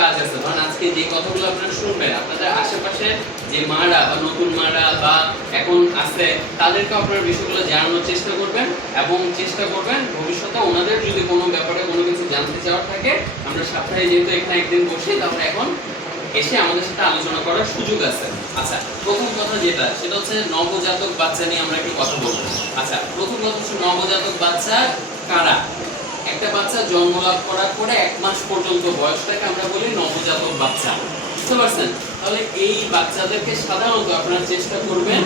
কাজ আছে। ধরেন আজকে যে কথাগুলো আপনারা শুনবেন, আপনাদের আশেপাশে যে মারা বা নতুন মারা বা এখন আছে তাদেরকে আপনারা বিষয়গুলো জানানোর চেষ্টা করবেন এবং চেষ্টা করবেন ভবিষ্যতে ওনাদের যদি কোনো ব্যাপারে কোনো কিছু জানতে চাওয়ার থাকে, আমরা সপ্তাহে যেহেতু এখানে একদিন বসি, তাহলে এখন এসে আমাদের সাথে আলোচনা করার সুযোগ আছে। আচ্ছা, প্রথম কথা যেটা সেটা হচ্ছে নবজাতক বাচ্চা নিয়ে আমরা একটু কথা বলবো। আচ্ছা, প্রথম কথা হচ্ছে নবজাতক বাচ্চা কারা? একটা বাচ্চা জন্মলাভ করার পরে 1 মাস পর্যন্ত বয়সটাকে আমরা বলি নবজাতক বাচ্চা। বুঝতে পারছেন? তাহলে এই বাচ্চাদেরকে সাধারণত আপনারা চেষ্টা করবেন,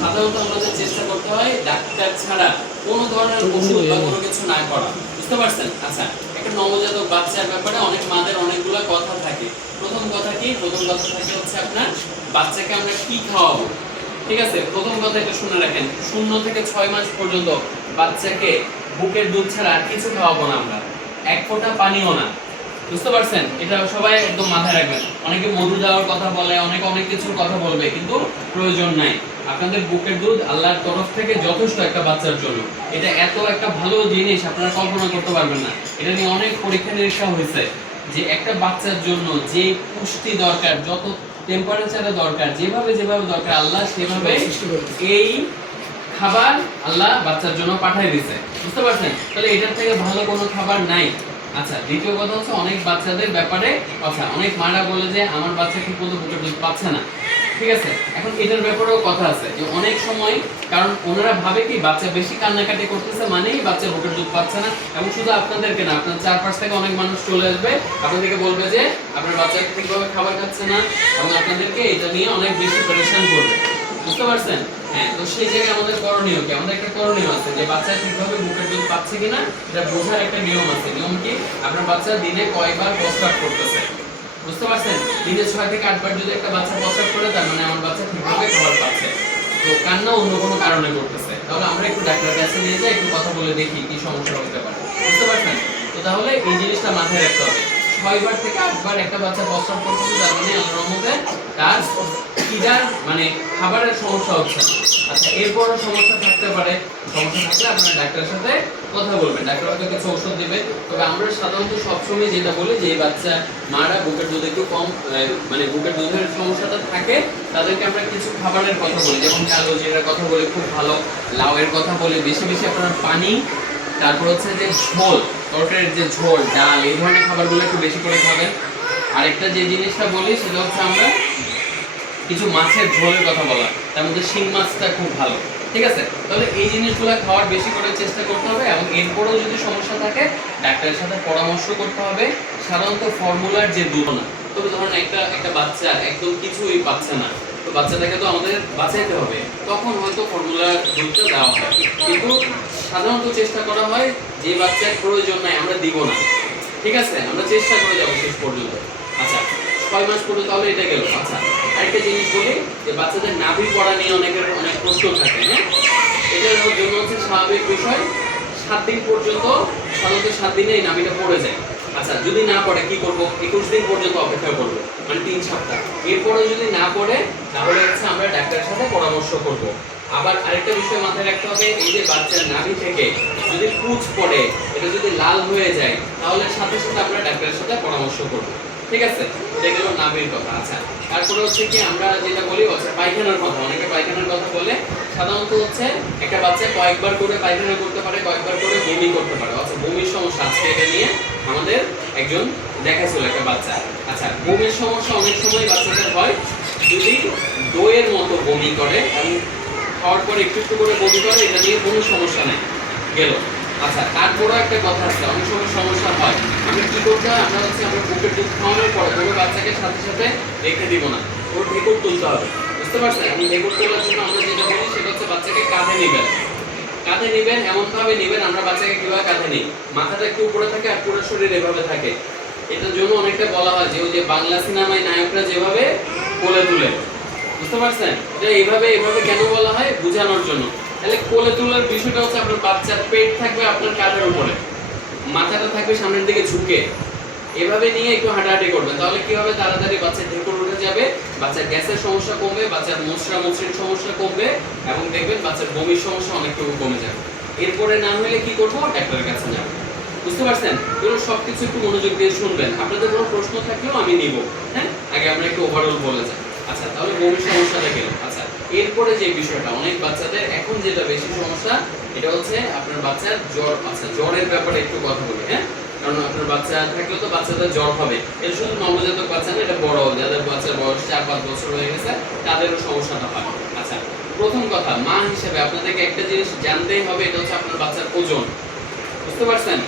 সাধারণত আমাদের চেষ্টা করতে হয় ডাক্তার ছাড়া কোনো ধরনের ওষুধ বা কোনো কিছু না করা। বুঝতে পারছেন? আচ্ছা, একটা নবজাতক বাচ্চার ব্যাপারে অনেক মাদের অনেকগুলো কথা থাকে। প্রথম কথা কি? প্রথম কথা থাকে হচ্ছে আপনার বাচ্চাকে আমরা কি খাওয়াবো। ঠিক আছে, প্রথম কথা এটা শুনে রাখেন, 0 থেকে 6 মাস পর্যন্ত বাচ্চাকে বুকের দুধ ছাড়া আর কিছু খাওয়াবো না আমরা, 1 ফোঁটা পানিও না। বুঝতে পারছেন? এটা সবাই একদম মাথায় রাখবেন। অনেকে মধু দেওয়ার কথা বলে, অনেকে অনেক কিছুর কথা বলবে, কিন্তু প্রয়োজন নাই। আপনাদের বুকের দুধ আল্লাহর তরফ থেকে যথেষ্ট একটা বাচ্চার জন্য। এটা এত একটা ভালো জিনিস আপনারা কল্পনা করতে পারবেন না। এটা নিয়ে অনেক পরীক্ষা নিরীক্ষা হয়েছে যে একটা বাচ্চার জন্য যে পুষ্টি দরকার, যত টেম্পারেচারে দরকার, যেভাবে যেভাবে দরকার আল্লাহ সেভাবে এই খাবার আল্লাহ বাচ্চার জন্য পাঠিয়ে দিয়েছে। বুঝতে পারছেন? তাহলে এটার থেকে ভালো কোনো খাবার নাই। আচ্ছা, দ্বিতীয় কথা হচ্ছে অনেক বাচ্চাদের ব্যাপারে কথা, অনেক মারা বলে যে আমার বাচ্চা ঠিক মতো বুকের দুধ পাচ্ছে না। ঠিক আছে, এখন এটার ব্যাপারেও কথা আছে যে অনেক সময়, কারণ ওনারা ভাবে কি বাচ্চা বেশি কান্নাকাটি করতেছে মানেই বাচ্চা বুকের দুধ পাচ্ছে না। এবং শুধু আপনাদেরকে না, আপনার চারপাশ থেকে অনেক মানুষ চলে আসবে, আপনাদেরকে বলবে যে আপনার বাচ্চা ঠিকভাবে খাবার খাচ্ছে না, এবং আপনাদেরকে এটা নিয়ে অনেক বেশি পরেশান করবে। বুঝতে পারছেন? হ্যাঁ, তো সেই জায়গায় আমাদের করণীয় কি? আমাদের একটা করণীয় আছে যে বাচ্চা ঠিকভাবে বুকের দুধ পাচ্ছে কিনা এটা বোঝার একটা নিয়ম আছে। নিয়ম কি? আপনার বাচ্চা দিনে কয়বার প্রস্রাব করতেছে। বুঝতে পারছেন? দিনে 6 থেকে 8 বার যদি একটা বাচ্চা প্রস্রাব করে, তার মানে আমার বাচ্চা ঠিকভাবে খাবার পাচ্ছে। তো কান্না অন্য কোনো কারণে করতেছে, তাহলে আমরা একটু ডাক্তারের কাছে নিয়ে যাই, একটু কথা বলে দেখি কি সমস্যা হতে পারে। বুঝতে পারছেন? তো তাহলে এই জিনিসটা মাথায় রাখতে হবে। 6 বার থেকে 8 বার একটা বাচ্চা প্রস্রাব করতেছে, তার মানে আল্লাহর রহমতে তার কিডার মানে খাবারের সমস্যা হচ্ছে। আচ্ছা, এরপরও সমস্যা থাকতে পারে। সমস্যা থাকলে আপনারা ডাক্তারের সাথে কথা বলবেন, ডাক্তার হয়তো কিছু ওষুধ দিবে। তবে আমরা সাধারণত সবসময় যেটা বলি যে বাচ্চা মারা বুকের দুধ একটু কম, মানে বুকের দুধের সমস্যাটা থাকে, তাদেরকে আমরা কিছু খাবারের কথা বলি, যেমন কালো জিরার কথা বলি, খুব ভালো লাউয়ের কথা বলি, বেশি বেশি আপনারা পানি, তারপর হচ্ছে যে ঝোল, তরকারির যে ঝোল, ডাল, এই ধরনের খাবারগুলো একটু বেশি করে খাবেন। আরেকটা যে জিনিসটা বলি সেটা হচ্ছে আমরা কিছু মাছের ঝোলের কথা বলা, তার মধ্যে শিং মাছটা খুব ভালো। ঠিক আছে, তাহলে এই জিনিসগুলো খাওয়ার বেশি করে চেষ্টা করতে হবে, এবং এরপরেও যদি সমস্যা থাকে ডাক্তারের সাথে পরামর্শ করতে হবে। সাধারণত ফর্মুলার যে দুধ না, তবে ধরুন একটা বাচ্চা একদম কিছুই পাচ্ছে না, তো বাচ্চাটাকে তো আমাদের বাঁচাইতে হবে, তখন হয়তো ফর্মুলার দুধটা দেওয়া হয়। কিন্তু সাধারণত চেষ্টা করা হয় যে বাচ্চার প্রয়োজন নাই আমরা দিব না। ঠিক আছে, আমরা চেষ্টা করে যাবো শেষ পর্যন্ত। আচ্ছা, 6 মাস পর্যন্ত তাহলে এটা গেল। আচ্ছা, আরেকটা জিনিস বলি যে বাচ্চাদের নাভি পড়া নিয়ে অনেকের অনেক প্রশ্ন থাকে। হ্যাঁ, এটার জন্য হচ্ছে স্বাভাবিক বিষয়, 7 দিন পর্যন্ত, সাধারণত 7 দিনে এই নাভিটা পড়ে যায়। আচ্ছা, যদি না পড়ে কি করব? 21 দিন পর্যন্ত অপেক্ষা করব, মানে 3 সপ্তাহ। এরপরে যদি না পড়ে তাহলে হচ্ছে আমরা ডাক্তারের সাথে পরামর্শ করব। আবার আরেকটা বিষয় মাথায় রাখতে হবে, এই যে বাচ্চার নাভি থেকে যদি পুঁজ পড়ে, এটা যদি লাল হয়ে যায়, তাহলে সাথে সাথে আমরা ডাক্তারের সাথে পরামর্শ করব। ঠিক আছে, এটা গেল নাভির কথা। আচ্ছা, তারপরে হচ্ছে কি আমরা যেটা বলি হচ্ছে পায়খানার কথা। অনেকে পায়খানার কথা বলে, সাধারণত হচ্ছে একটা বাচ্চা কয়েকবার করে পায়খানা করতে পারে, কয়েকবার করে বমি করতে পারে। আচ্ছা, বমির সমস্যা আজকে এটা নিয়ে আমাদের একজন দেখাইছিল একটা বাচ্চা। আচ্ছা, বমির সমস্যা অনেক সময় বাচ্চাদের হয় যদি দইয়ের মতো বমি করে এবং খাওয়ার পর একটু একটু করে বমি করে, এটা নিয়ে কোনো সমস্যা নেই, গেল। আচ্ছা, তারপরও একটা কথা আছে, অনেক সময় সমস্যা হয়। আমরা কি করতে হয়? আমরা বুকের দুধ খাওয়ানোর পরে কোনো বাচ্চাকে সাথে সাথে রেখে দিব না, ওর ঢেকুর তুলতে হবে। বুঝতে পারছেন? এখন ঢেকুর তোলার জন্য আমরা যেটা বলি সেটা হচ্ছে বাচ্চাকে কাঁধে নেবেন। কাঁধে নেবেন, এমনভাবে নেবেন, আমরা বাচ্চাকে কিভাবে কাঁধে নিই, মাথাটা একটু উপরে থাকে আর পুরো শরীর এভাবে থাকে। এটার জন্য অনেকটা বলা হয় যে ওই যে বাংলা সিনেমায় নায়করা যেভাবে কোলে তুলে। বুঝতে পারছেন? এটা এইভাবে কেন বলা হয়? বোঝানোর জন্য। তাহলে কোলে তোলার বিষয়টা হচ্ছে আপনার বাচ্চার পেট থাকবে আপনার কাঁধের উপরে, মাথাটা থাকবে সামনের দিকে ঝুঁকে, এভাবে নিয়ে একটু হাঁটাহাঁটি করবেন। তাহলে কি হবে? তাড়াতাড়ি বাচ্চার ঢেকুর উঠে যাবে, বাচ্চার গ্যাসের সমস্যা কমবে, বাচ্চার মশরির সমস্যা কমবে, এবং দেখবেন বাচ্চার বমির সমস্যা অনেকটুকু কমে যাবে। এরপরে না হলে কি করবো? ডাক্তারের কাছে যাবো। বুঝতে পারছেন? এগুলো সবকিছু একটু মনোযোগ দিয়ে শুনবেন। আপনাদের কোনো প্রশ্ন থাকলেও আমি নিব। হ্যাঁ, আগে আমরা একটু ওভারঅল বলে যাই। আচ্ছা, তাহলে বমির সমস্যাটা গেল। আচ্ছা, এরপরে যে বিষয়টা, অনেক বাচ্চাদের এখন যেটা বেশি সমস্যা, এটা হচ্ছে আপনার বাচ্চার জ্বর। আচ্ছা, জ্বরের ব্যাপারে একটু কথা বলি। হ্যাঁ, কারণ আপনার বাচ্চা থাকলে তো বাচ্চাদের জ্বর হবে। এটা শুধু নবজাতক বাচ্চা না, এটা বড় যাদের বাচ্চার বয়স 4-5 বছর হয়ে গেছে তাদেরও সমস্যাটা হয়। আচ্ছা, প্রথম কথা, মা হিসেবে আপনাদেরকে একটা জিনিস জানতেই হবে, এটা হচ্ছে আপনার বাচ্চার ওজন। বুঝতে পারছেন?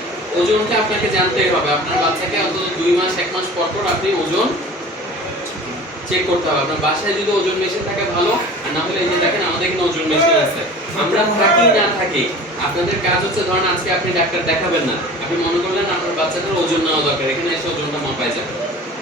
ওজনটা আপনাকে জানতেই হবে। আপনার বাচ্চাকে অন্তত 2 মাস 1 মাস পর পর আপনি ওজন চেক করতে হবে। আপনার বাসায় যদি ওজন মেশিন থাকে ভালো, আর না হলে এই যে দেখেন আমাদের এখানে ওজন মেশিন আছে। আমরা থাকি না থাকি, আপনাদের কাজ হচ্ছে, ধরেন আজকে আপনি ডাক্তার দেখাবেন না, আপনি মনে করলেন আপনার বাচ্চাটার ওজন নেওয়া দরকার, এখানে এসে ওজনটা মাপায় যাবে।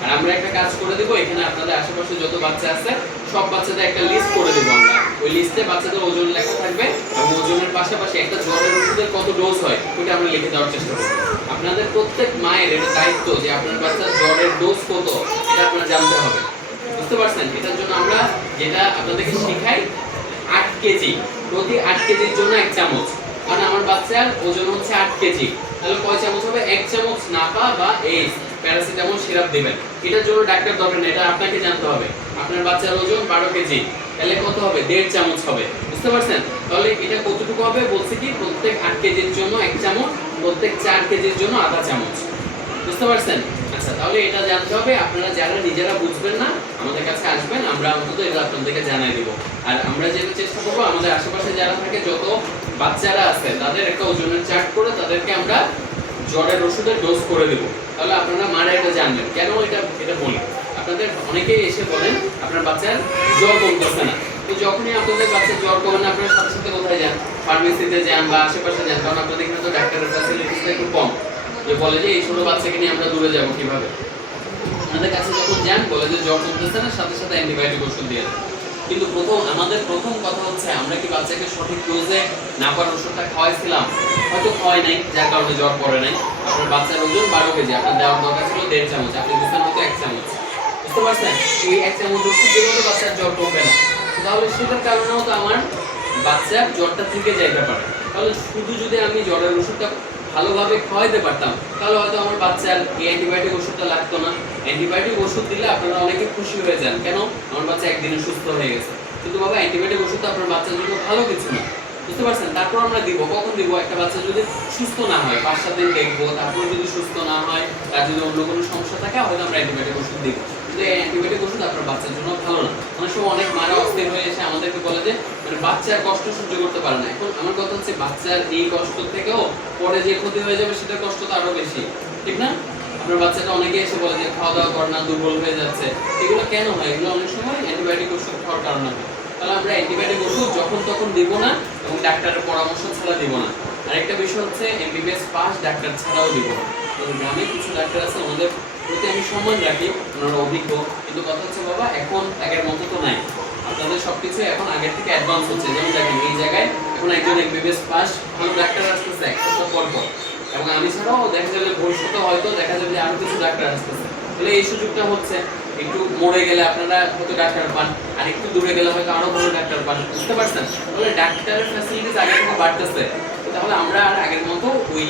আর আমরা একটা কাজ করে দেবো, এখানে আপনাদের আশেপাশে যত বাচ্চা আছে সব বাচ্চাদের একটা লিস্ট করে দেবো আমরা। ওই লিস্টে বাচ্চাদের ওজন লেখা থাকবে এবং ওজনের পাশাপাশি একটা জ্বরের ওষুধের কত ডোজ হয় ওটা আমরা লিখে দেওয়ার চেষ্টা করবো। আপনাদের প্রত্যেক মায়ের এটা দায়িত্ব যে আপনার বাচ্চার জ্বরের ডোজ কত এটা আপনার জানতে হবে। বুঝতে পারছেন? এটার জন্য আমরা যেটা আপনাদেরকে শেখাই, 8 কেজি, প্রতি 8 কেজির জন্য 1 চামচ। কারণ আমার বাচ্চার ওজন হচ্ছে 8 কেজি, তাহলে কয় চামচ হবে? 1 চামচ নাপা বা এইস প্যারাসিটামল সিরাপ দিবেন। এটার জন্য ডাক্তার দরকার নেই, এটা আপনাকে জানতে হবে। আপনার বাচ্চার ওজন 12 কেজি, তাহলে কত হবে? 1.5 চামচ হবে। বুঝতে পারছেন? তাহলে এটা কতটুকু হবে বলছে কি, প্রত্যেক 8 কেজির জন্য 1 চামচ, প্রত্যেক 4 কেজির জন্য আধা চামচ। বুঝতে পারছেন? আচ্ছা, তাহলে এটা জানতে হবে। আপনারা যারা নিজেরা বুঝবেন না আমাদের কাছে আসবেন, আমরা অন্তত এটা আপনাদেরকে জানাই দিব। আর আমরা যেটা চেষ্টা করবো, আমাদের আশেপাশে যারা থাকে যত বাচ্চারা আছে তাদের একটা ওজনের চার্ট করে তাদেরকে আমরা জ্বরের ওষুধের ডোজ করে দেব। তাহলে আপনারা মারা এটা জানবেন। কেন এটা বলি, আপনাদের অনেকেই এসে বলেন আপনার বাচ্চার জ্বর কমতেছে না। তো যখনই আপনাদের বাচ্চার জ্বর কমে না, আপনারা সাথে সাথে কোথায় যান? ফার্মেসিতে যান বা আশেপাশে যান, কারণ আপনাদের এখানে তো ডাক্তারের ফ্যাসিলিটিসটা একটু কম। যে বলে যে এই ছোট বাচ্চাকে নিয়ে আমরা দূরে যাবো কিভাবে? আমাদের কাছে যখন যান বলে যে জ্বর কমতেছে না, সাথে সাথে অ্যান্টিবায়োটিক ওষুধ দিয়ে দেয়। কিন্তু আমাদের প্রথম কথা হচ্ছে, আমরা কি বাচ্চাকে সঠিক ডোজে নাপার ওষুধটা খাওয়াইছিলাম? হয়তো খাওয়াই নাই, যার কারণে জ্বর পড়ে নাই। আপনার বাচ্চার ওজন 12 কেজি, আপনার দেওয়ার দরকার ছিল 1.5 চামচ, আপনি দিচ্ছেন হয়তো 1 চামচ। বুঝতে পারছেন? এই 1 চামচ ওষুধ দিলেও তো বাচ্চার জ্বর কমবে না। তাহলে সেটার কারণেও তো আমার বাচ্চার জ্বরটা থেকে যাইতে পারে। তাহলে শুধু যদি আমি জ্বরের ওষুধটা ভালোভাবে খাওয়াইতে পারতাম, তাহলে হয়তো আমার বাচ্চার এই অ্যান্টিবায়োটিক ওষুধটা লাগতো না। অ্যান্টিবায়োটিক ওষুধ দিলে আপনারা অনেকে খুশি হয়ে যান, কেন? আমার বাচ্চা একদিনে সুস্থ হয়ে গেছে। কিন্তু বাবা, অ্যান্টিবায়োটিক ওষুধ আপনার বাচ্চার জন্য ভালো কিছু না। বুঝতে পারছেন? তারপর আমরা দিব, কখন দিব? একটা বাচ্চা যদি সুস্থ না হয়, 5-7 দিন দেখবো, তারপর যদি সুস্থ না হয়, তার যদি অন্য কোনো সমস্যা থাকে, হয়তো আমরা অ্যান্টিবায়োটিক ওষুধ দিব। কিন্তু এই অ্যান্টিবায়োটিক ওষুধ আপনার বাচ্চার জন্য ভালো না। অনেক সময় অনেক মারা অস্থির হয়ে এসে আমাদেরকে বলে যে মানে বাচ্চার কষ্ট সহ্য করতে পারে না। এখন আমার কথা হচ্ছে, বাচ্চার এই কষ্ট থেকেও পরে যে ক্ষতি হয়ে যাবে সেটার কষ্ট তো আরো বেশি, ঠিক না? আপনার বাচ্চাটা অনেকে এসে বলে যে খাওয়া দাওয়া করে না, দুর্বল হয়ে যাচ্ছে। এগুলো কেন হয়? এগুলো অনেক সময় অ্যান্টিবায়োটিক ওষুধ খাওয়ার কারণে হয়। তাহলে আমরা অ্যান্টিবায়োটিক ওষুধ যখন তখন দিব না এবং ডাক্তারের পরামর্শ ছাড়া দিব না। আরেকটা বিষয় হচ্ছে, এমবিবিএস পাস ডাক্তার ছাড়াও দিব না। গ্রামে কিছু ডাক্তার আছে, ওদের প্রতি আমি সম্মান রাখি, ওনারা অভিজ্ঞ। কিন্তু কথা হচ্ছে বাবা, এখন আগের মতো তো নাই। আপনাদের সবকিছু এখন আগের থেকে অ্যাডভান্স হচ্ছে। যেমন দেখেন, এই জায়গায় এখন একজন এমবিবিএস পাস ভালো ডাক্তার আসতেছে 1 সপ্তাহ পর পর, এবং আমি ছাড়াও দেখা যাবে ভবিষ্যতে হয়তো দেখা যাবে যে আরো কিছু ডাক্তার আসতেছে। তাহলে এই সুযোগটা হচ্ছে, একটু মোড়ে গেলে আপনারা হয়তো ডাক্তার পান, আর একটু দূরে গেলে হয়তো আরো ভালো ডাক্তার পান। বুঝতে পারছেন? তাহলে ডাক্তারের ফ্যাসিলিটিস আগে থেকে বাড়তেছে। তাহলে আমরা আর আগের মতো ওই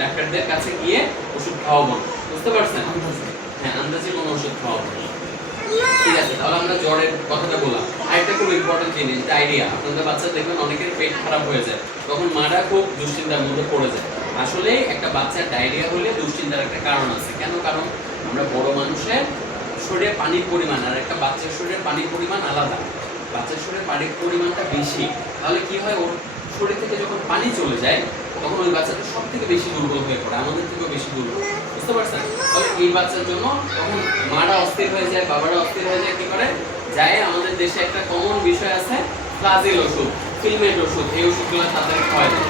ডাক্তারদের কাছে গিয়ে ওষুধ খাওয়াবো না। বুঝতে পারছেন? হ্যাঁ, আন্দাজে কোনো ওষুধ খাওয়াবো না। ঠিক আছে, তাহলে আমরা জ্বরের কথাটা বললাম। আরেকটা খুব ইম্পর্টেন্ট জিনিস, ডায়রিয়া। আপনাদের বাচ্চা দেখবেন অনেকের পেট খারাপ হয়ে যায়, তখন মারা খুব দুশ্চিন্তার মধ্যে পড়ে যায়। আসলে একটা বাচ্চার ডায়রিয়া হলে দুশ্চিন্তার একটা কারণ আছে। কেন? কারণ আমরা বড় মানুষের শরীরে পানির পরিমাণ আর একটা বাচ্চার শরীরে পানির পরিমাণ আলাদা। বাচ্চার শরীরে পানির পরিমাণটা বেশি, তাহলে কি হয়, ওর শরীর থেকে যখন পানি চলে যায় তখন ওই বাচ্চাটা সব থেকে বেশি দুর্বল হয়ে পড়ে, আমাদের থেকেও বেশি দুর্বল। বুঝতে পারছেন? তাহলে এই বাচ্চার জন্য তখন মারা অস্থির হয়ে যায়, বাবারা অস্থির হয়ে যায়, কি করে যায়, আমাদের দেশে একটা কমন বিষয় আছে, ফ্লাজিল ওষুধ, ফিলমেট ওষুধ, এই ওষুধগুলো তাদের খাওয়ায় দেয়,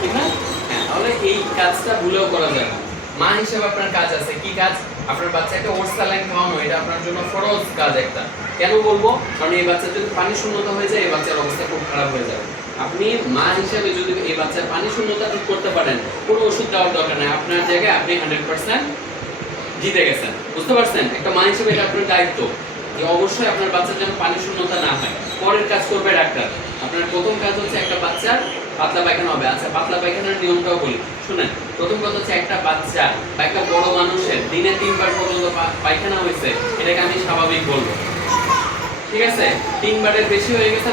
ঠিক না? হ্যাঁ, তাহলে এই কাজটা ভুলেও করা যায় না। মা হিসেবে আপনার কাজ আছে, কি কাজ? আপনার বাচ্চাকে ওর স্যালাইন খাওয়ানো, এটা আপনার জন্য ফরজ কাজ একটা। কেন বলবো? কারণ এই বাচ্চার যদি পানি শূন্যতা হয়ে যায়, এই বাচ্চার অবস্থা খুব খারাপ হয়ে যাবে। আপনি মা হিসেবে যদি এই বাচ্চার পানি শূন্যতা ঠিক করতে পারেন, কোনো ওষুধ দেওয়ার দরকার নেই, আপনার জায়গায় আপনি 100% জিতে গেছেন। বুঝতে পারছেন? একটা মা হিসেবে এটা আপনার দায়িত্ব যে অবশ্যই আপনার বাচ্চার যেন পানি শূন্যতা না হয়। পরের কাজ করবে ডাক্তার। আপনার প্রথম কাজ হচ্ছে একটা বাচ্চার পাতলা পায়খানা হবে। আচ্ছা, পাতলা পায়খানার নিয়মটাও বলি, শুনেন। প্রথম কথা হচ্ছে একটা বাচ্চা বা একটা বড় মানুষের দিনে 3 বার পর্যন্ত পায়খানা হয়েছে, এটাকে আমি স্বাভাবিক বলবো। ঠিক আছে, 3 বারের বেশি হয়ে গেছে